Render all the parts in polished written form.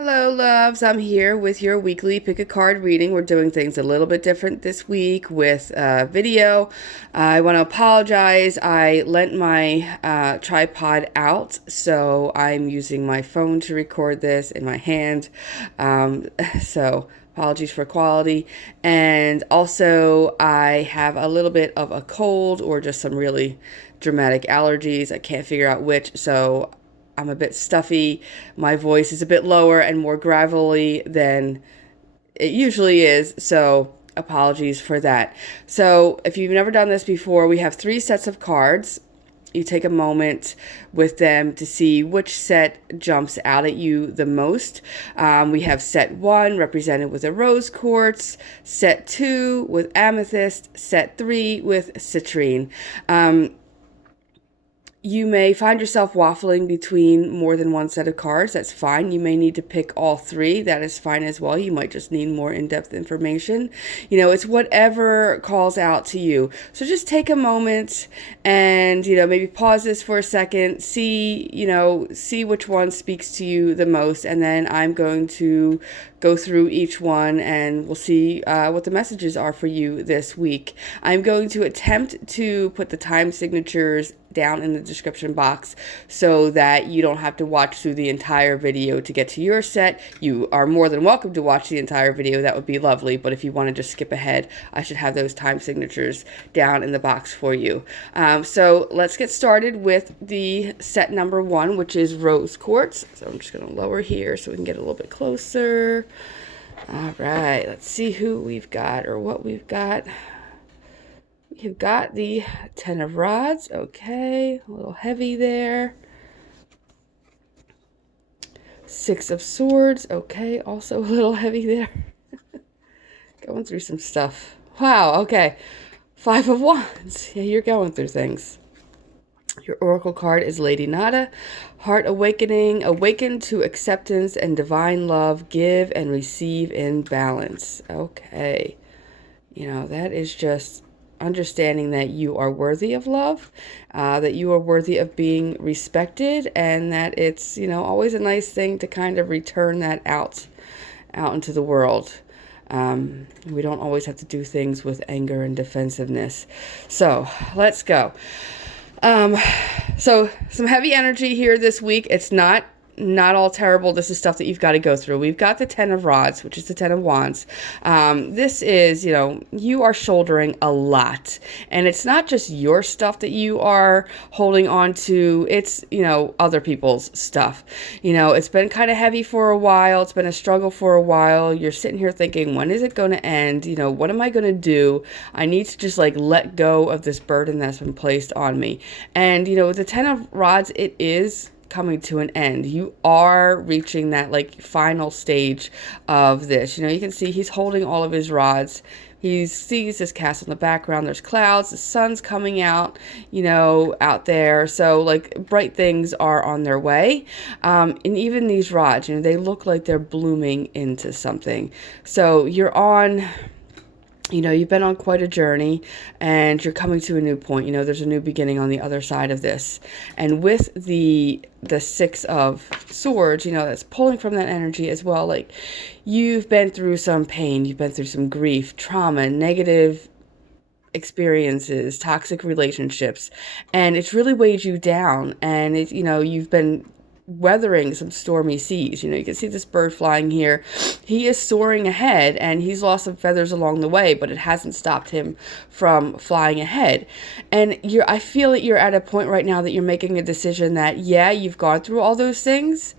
Hello, loves. I'm here with your weekly pick a card reading. We're doing things a little bit different this week with video. I want to apologize. I lent my tripod out, so I'm using my phone to record this in my hand. So apologies for quality. And also, I have a little bit of a cold or just some really dramatic allergies. I can't figure out which, so I'm a bit stuffy. My voice is a bit lower and more gravelly than it usually is. So apologies for that. So if you've never done this before, we have 3 sets of cards. You take a moment with them to see which set jumps out at you the most. We have set 1 represented with a rose quartz, set 2 with amethyst, set 3 with citrine. You may find yourself waffling between more than one set of cards. That's fine. You may need to pick all 3. That is fine as well. You might just need more in-depth information. It's whatever calls out to you. So just take a moment and, maybe pause this for a second, see which one speaks to you the most. And then I'm going to go through each one and we'll see what the messages are for you this week. I'm going to attempt to put the time signatures down in the description box so that you don't have to watch through the entire video to get to your set. You are more than welcome to watch the entire video. That would be lovely. But if you want to just skip ahead, I should have those time signatures down in the box for you. So let's get started with the set number 1, which is rose quartz. So I'm just going to lower here so we can get a little bit closer. All right, let's see who we've got or what we've got. You've got the 10 of rods. Okay, a little heavy there. 6 of swords. Okay, also a little heavy there. Going through some stuff. Wow, okay. 5 of wands. Yeah, you're going through things. Your oracle card is Lady Nada. Heart awakening. Awaken to acceptance and divine love. Give and receive in balance. Okay. That is just understanding that you are worthy of love, that you are worthy of being respected, and that it's, always a nice thing to kind of return that out into the world. We don't always have to do things with anger and defensiveness. So let's go. So some heavy energy here this week. It's not all terrible. This is stuff that you've got to go through. We've got the 10 of rods, which is the 10 of wands. This is, you are shouldering a lot, and it's not just your stuff that you are holding on to. It's, other people's stuff. It's been kind of heavy for a while. It's been a struggle for a while. You're sitting here thinking, when is it going to end? What am I going to do? I need to just let go of this burden that's been placed on me. And, with the 10 of rods, it is coming to an end. You are reaching that final stage of this. You can see he's holding all of his rods. He sees this castle in the background. There's clouds. The sun's coming out, out there. So bright things are on their way. And even these rods, they look like they're blooming into something. So you're on, you've been on quite a journey and you're coming to a new point. There's a new beginning on the other side of this. And with the 6 of swords, that's pulling from that energy as well. You've been through some pain, you've been through some grief, trauma, negative experiences, toxic relationships, and it's really weighed you down. And it, you've been weathering some stormy seas. You can see this bird flying here. He is soaring ahead and he's lost some feathers along the way, but it hasn't stopped him from flying ahead. And I feel that you're at a point right now that you're making a decision that, yeah, you've gone through all those things,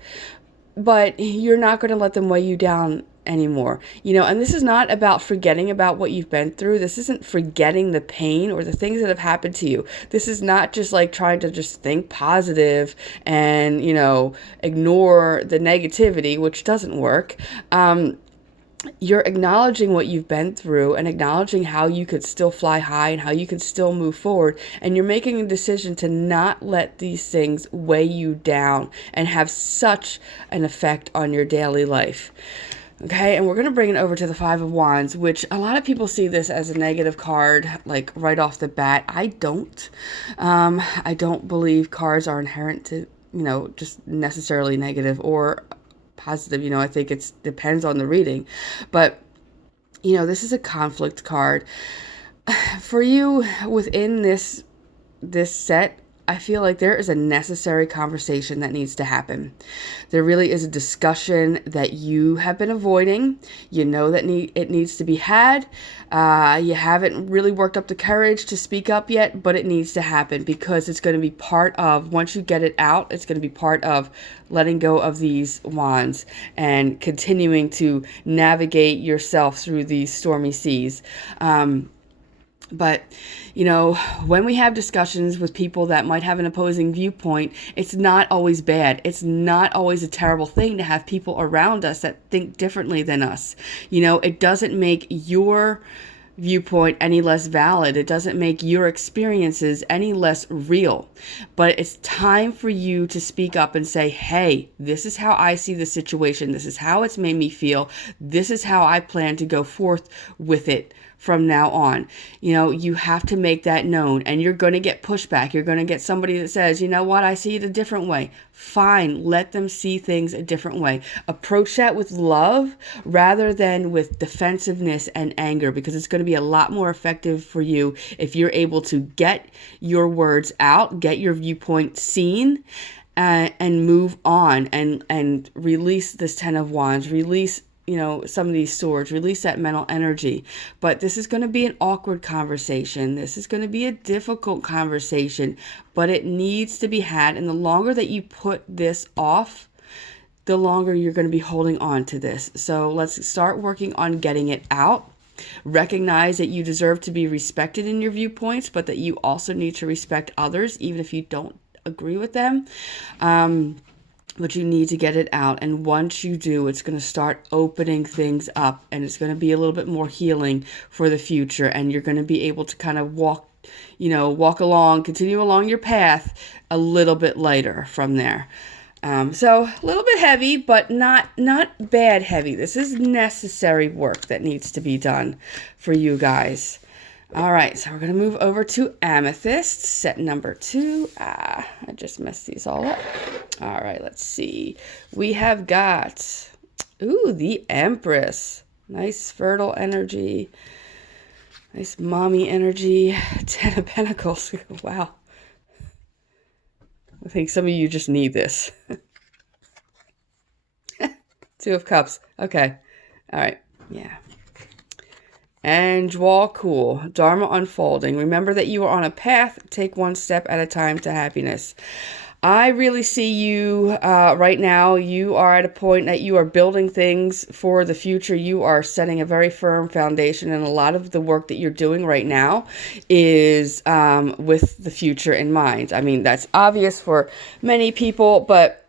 but you're not going to let them weigh you down anymore. And this is not about forgetting about what you've been through. This isn't forgetting the pain or the things that have happened to you. This is not just trying to just think positive and, ignore the negativity, which doesn't work. You're acknowledging what you've been through and acknowledging how you could still fly high and how you could still move forward. And you're making a decision to not let these things weigh you down and have such an effect on your daily life. Okay, and we're going to bring it over to the 5 of wands, which a lot of people see this as a negative card, right off the bat. I don't. I don't believe cards are inherent to, just necessarily negative or positive. I think it depends on the reading. But, this is a conflict card. For you within this set, I feel like there is a necessary conversation that needs to happen. There really is a discussion that you have been avoiding. You know that it needs to be had. You haven't really worked up the courage to speak up yet, but it needs to happen because it's going to be part of, once you get it out, it's going to be part of letting go of these wands and continuing to navigate yourself through these stormy seas. But, when we have discussions with people that might have an opposing viewpoint, it's not always bad. It's not always a terrible thing to have people around us that think differently than us. It doesn't make your viewpoint any less valid. It doesn't make your experiences any less real. But it's time for you to speak up and say, hey, this is how I see the situation. This is how it's made me feel. This is how I plan to go forth with it from now on. You have to make that known, and you're going to get pushback. You're going to get somebody that says, you know what, I see it a different way. Fine, let them see things a different way. Approach that with love rather than with defensiveness and anger, because it's going to be a lot more effective for you if you're able to get your words out, get your viewpoint seen, and move on and release this Ten of Wands, release some of these swords, release that mental energy. But this is going to be an awkward conversation. This is going to be a difficult conversation, but it needs to be had. And the longer that you put this off, the longer you're going to be holding on to this. So let's start working on getting it out. Recognize that you deserve to be respected in your viewpoints, but that you also need to respect others, even if you don't agree with them. But you need to get it out. And once you do, it's going to start opening things up, and it's going to be a little bit more healing for the future. And you're going to be able to kind of walk along, continue along your path a little bit lighter from there. So a little bit heavy, but not bad heavy. This is necessary work that needs to be done for you guys. All right, so we're going to move over to Amethyst, set number 2. I just messed these all up. All right, let's see. We have got, the Empress. Nice fertile energy. Nice mommy energy. 10 of Pentacles. Wow. I think some of you just need this. 2 of Cups. Okay. All right. Yeah. And Jwal Cool, Dharma unfolding. Remember that you are on a path. Take one step at a time to happiness. I really see you right now. You are at a point that you are building things for the future. You are setting a very firm foundation, and a lot of the work that you're doing right now is with the future in mind. I mean, that's obvious for many people, but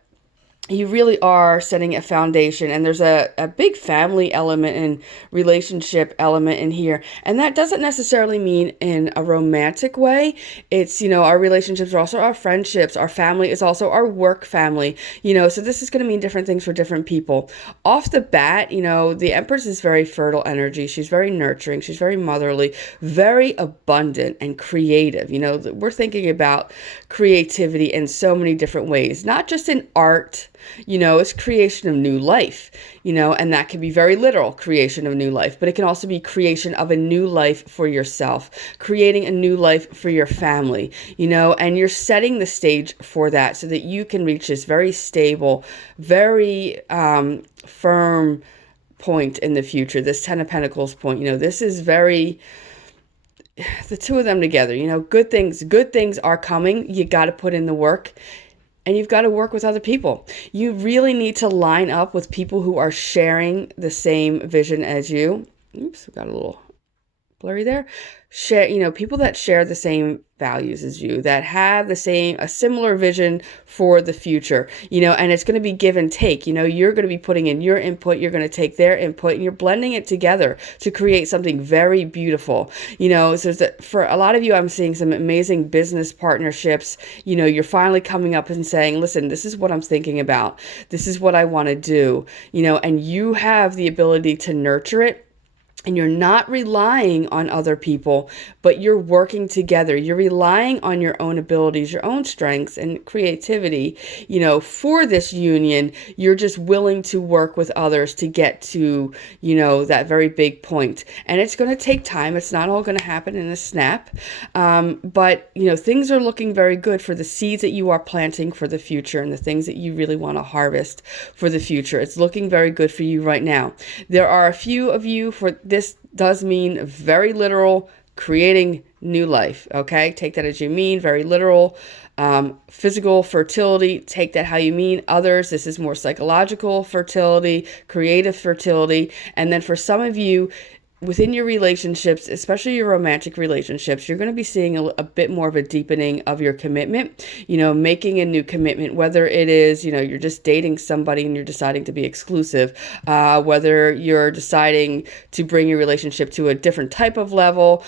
you really are setting a foundation, and there's a big family element and relationship element in here. And that doesn't necessarily mean in a romantic way. It's, our relationships are also our friendships. Our family is also our work family, so this is going to mean different things for different people. Off the bat, the Empress is very fertile energy. She's very nurturing. She's very motherly, very abundant and creative. We're thinking about creativity in so many different ways, not just in art. It's creation of new life, and that can be very literal, creation of new life, but it can also be creation of a new life for yourself, creating a new life for your family, and you're setting the stage for that so that you can reach this very stable, very firm point in the future, this 10 of Pentacles point. This is very, the 2 of them together, good things are coming. You got to put in the work. And you've got to work with other people. You really need to line up with people who are sharing the same vision as you. Oops, we got a little blurry there. People that share the same values as you, that have a similar vision for the future, and it's going to be give and take. You're going to be putting in your input, you're going to take their input, and you're blending it together to create something very beautiful. So for a lot of you, I'm seeing some amazing business partnerships. You're finally coming up and saying, listen, this is what I'm thinking about. This is what I want to do, and you have the ability to nurture it and you're not relying on other people, but you're working together. You're relying on your own abilities, your own strengths and creativity, for this union. You're just willing to work with others to get to, that very big point. And it's going to take time. It's not all going to happen in a snap. But things are looking very good for the seeds that you are planting for the future and the things that you really want to harvest for the future. It's looking very good for you right now. There are a few of you for this does mean very literal, creating new life. Okay, take that as you mean, very literal. Physical fertility, take that how you mean. Others, this is more psychological fertility, creative fertility. And then for some of you, within your relationships, especially your romantic relationships, you're going to be seeing a bit more of a deepening of your commitment, making a new commitment, whether it is, you're just dating somebody and you're deciding to be exclusive, whether you're deciding to bring your relationship to a different type of level,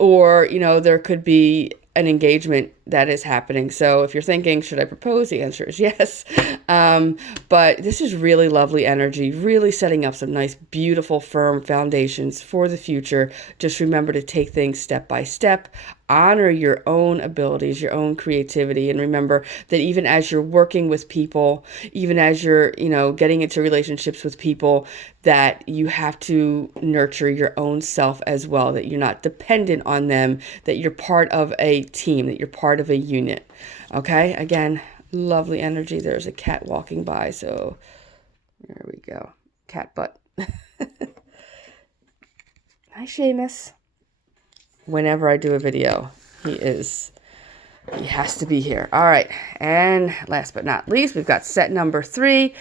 or, there could be an engagement that is happening. So if you're thinking, should I propose? The answer is yes. But this is really lovely energy, really setting up some nice, beautiful, firm foundations for the future. Just remember to take things step by step, honor your own abilities, your own creativity. And remember that even as you're working with people, even as you're, getting into relationships with people, that you have to nurture your own self as well, that you're not dependent on them, that you're part of a team, that you're part of a unit. Okay, again, lovely energy. There's a cat walking by, so there we go. Cat butt. Hi, Seamus. Whenever I do a video, he has to be here. All right, and last but not least, we've got set number 3,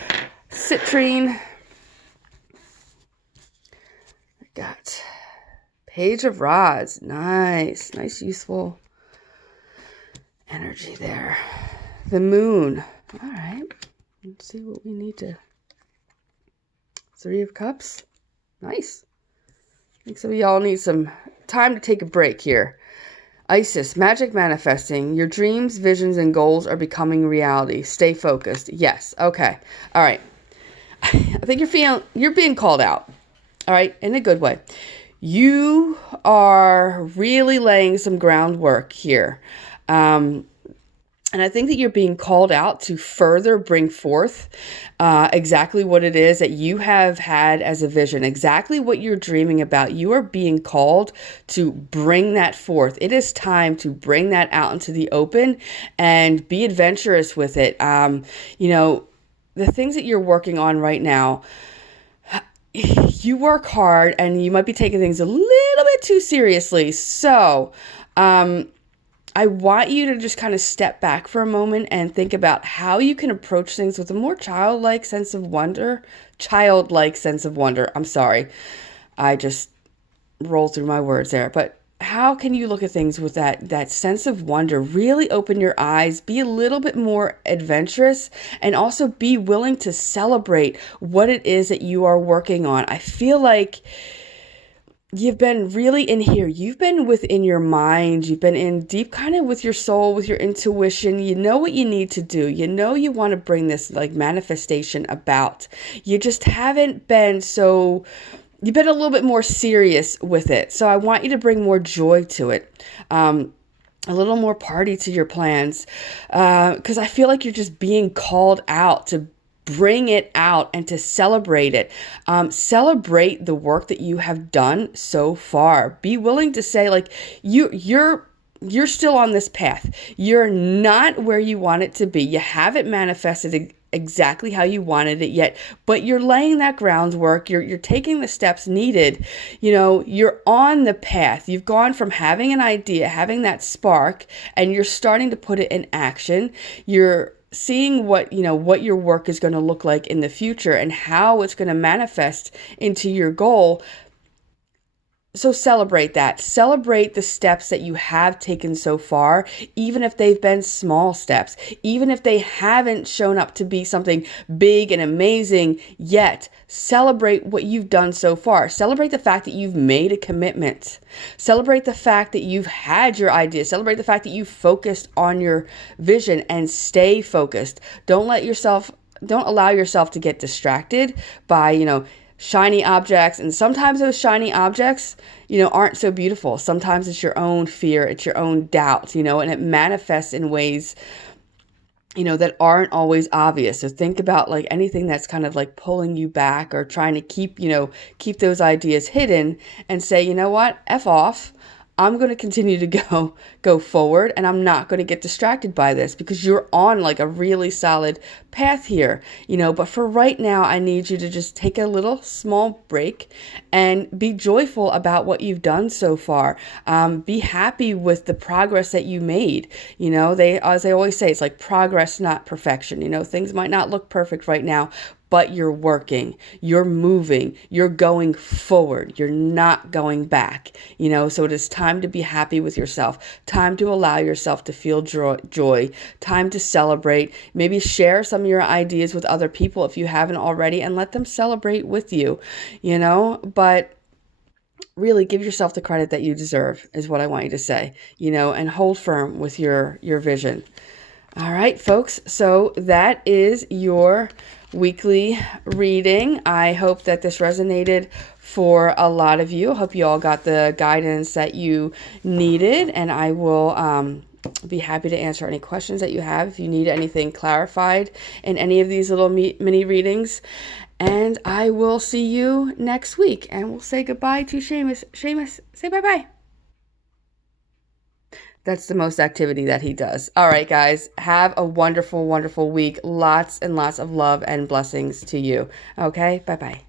Citrine. We got Page of Rods. Nice, useful energy there. The Moon. All right, let's see what we need to. 3 of Cups. Nice. I think some of y'all need some time to take a break here. Isis, magic manifesting. Your dreams, visions, and goals are becoming reality. Stay focused. Yes. Okay. All right. I think you're being called out. All right. In a good way. You are really laying some groundwork here. And I think that you're being called out to further bring forth exactly what it is that you have had as a vision, exactly what you're dreaming about. You are being called to bring that forth. It is time to bring that out into the open and be adventurous with it. The things that you're working on right now, you work hard and you might be taking things a little bit too seriously. So, I want you to just kind of step back for a moment and think about how you can approach things with a more childlike sense of wonder. I'm sorry. I just rolled through my words there. But how can you look at things with that sense of wonder? Really open your eyes, be a little bit more adventurous, and also be willing to celebrate what it is that you are working on. I feel like you've been really in here. You've been within your mind. You've been in deep kind of with your soul, with your intuition. You know what you need to do. You know you want to bring this like manifestation about. You just haven't been so... You've been a little bit more serious with it. So I want you to bring more joy to it. A little more party to your plans. Because I feel like you're just being called out to bring it out and to celebrate it. Celebrate the work that you have done so far. Be willing to say, like, you're still on this path. You're not where you want it to be. You haven't manifested exactly how you wanted it yet, but you're laying that groundwork. You're taking the steps needed. You're on the path. You've gone from having an idea, having that spark, and you're starting to put it in action. You're seeing what your work is going to look like in the future and how it's going to manifest into your goal. So celebrate that. Celebrate the steps that you have taken so far, even if they've been small steps, even if they haven't shown up to be something big and amazing yet. Celebrate what you've done so far. Celebrate the fact that you've made a commitment. Celebrate the fact that you've had your idea. Celebrate the fact that you focused on your vision and stay focused. Don't allow yourself to get distracted by, shiny objects. And sometimes those shiny objects, aren't so beautiful. Sometimes it's your own fear, it's your own doubt, and it manifests in ways that aren't always obvious. So think about like anything that's kind of like pulling you back or trying to keep those ideas hidden, and say, you know what, F off. I'm going to continue to go forward, and I'm not going to get distracted by this, because you're on like a really solid path here, but for right now, I need you to just take a little small break and be joyful about what you've done so far. Be happy with the progress that you made. As I always say, it's like progress, not perfection. Things might not look perfect right now, but you're working, you're moving, you're going forward, you're not going back, so it is time to be happy with yourself, time to allow yourself to feel joy, time to celebrate, maybe share some of your ideas with other people if you haven't already, and let them celebrate with you, but really give yourself the credit that you deserve is what I want you to say, and hold firm with your vision. All right, folks, so that is your weekly reading. I hope that this resonated for a lot of you. I hope you all got the guidance that you needed, and I will be happy to answer any questions that you have if you need anything clarified in any of these little mini readings. And I will see you next week, and we'll say goodbye to Seamus. Seamus, say bye-bye. That's the most activity that he does. All right, guys, have a wonderful, wonderful week. Lots and lots of love and blessings to you. Okay, bye-bye.